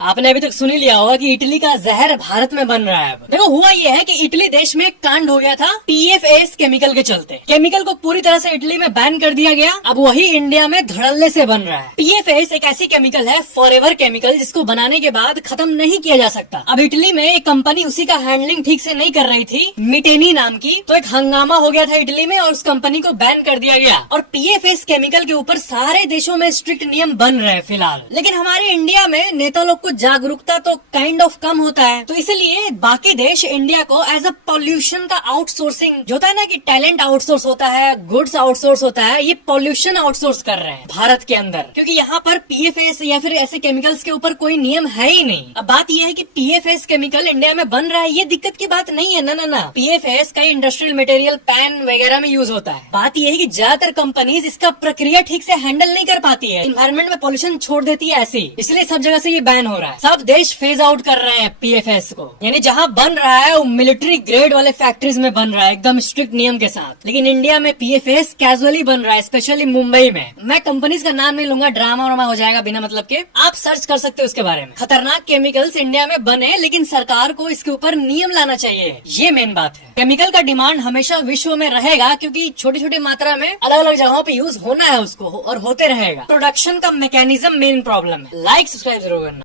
आपने अभी तक सुन ही लिया होगा कि इटली का जहर भारत में बन रहा है। अब देखो हुआ ये है कि इटली देश में एक कांड हो गया था PFAS केमिकल के चलते। केमिकल को पूरी तरह से इटली में बैन कर दिया गया। अब वही इंडिया में धड़ल्ले से बन रहा है। PFAS एक ऐसी केमिकल है, फॉरएवर केमिकल, जिसको बनाने के बाद खत्म नहीं किया जा सकता। अब इटली में एक कंपनी उसी का हैंडलिंग ठीक से नहीं कर रही थी, मिटेनी नाम की, तो एक हंगामा हो गया था इटली में और उस कंपनी को बैन कर दिया गया। और PFAS केमिकल के ऊपर सारे देशों में स्ट्रिक्ट नियम बन रहे हैं फिलहाल। लेकिन हमारे इंडिया में नेता लोग को जागरूकता तो काइंड ऑफ कम होता है, तो इसलिए बाकी देश इंडिया को एज अ पॉल्यूशन का आउटसोर्सिंग जो होता है ना, कि टैलेंट आउटसोर्स होता है, गुड्स आउटसोर्स होता है, ये पॉल्यूशन आउटसोर्स कर रहे हैं भारत के अंदर, क्योंकि यहाँ पर PFAS या फिर ऐसे केमिकल्स के ऊपर कोई नियम है ही नहीं। अब बात यह है कि PFAS केमिकल इंडिया में बन रहा है, ये दिक्कत की बात नहीं है, ना। PFAS कई इंडस्ट्रियल मटेरियल, पैन वगैरह में यूज होता है। बात यह है कि ज्यादातर कंपनीज इसका प्रक्रिया ठीक से हैंडल नहीं कर पाती है, इन्वायरमेंट में पॉल्यूशन छोड़ देती है ऐसे, इसलिए सब जगह से ये बैन हो रहा है। सब देश फेज आउट कर रहे हैं PFAS को, यानी जहाँ बन रहा है वो मिलिट्री ग्रेड वाले फैक्ट्रीज में बन रहा है, एकदम स्ट्रिक्ट नियम के साथ। लेकिन इंडिया में PFAS कैजुअली बन रहा है, स्पेशली मुंबई में। मैं कंपनीज का नाम नहीं लूंगा, ड्रामा हो जाएगा बिना मतलब के, आप सर्च कर सकते हो उसके बारे में। खतरनाक केमिकल्स इंडिया में बने, लेकिन सरकार को इसके ऊपर नियम लाना चाहिए, ये मेन बात है। केमिकल का डिमांड हमेशा विश्व में रहेगा, क्योंकि छोटी छोटी मात्रा में अलग अलग जगहों पे यूज होना है उसको, और होते रहेगा। प्रोडक्शन का मैकेनिज्म मेन प्रॉब्लम है। लाइक सब्सक्राइब जरूर करना।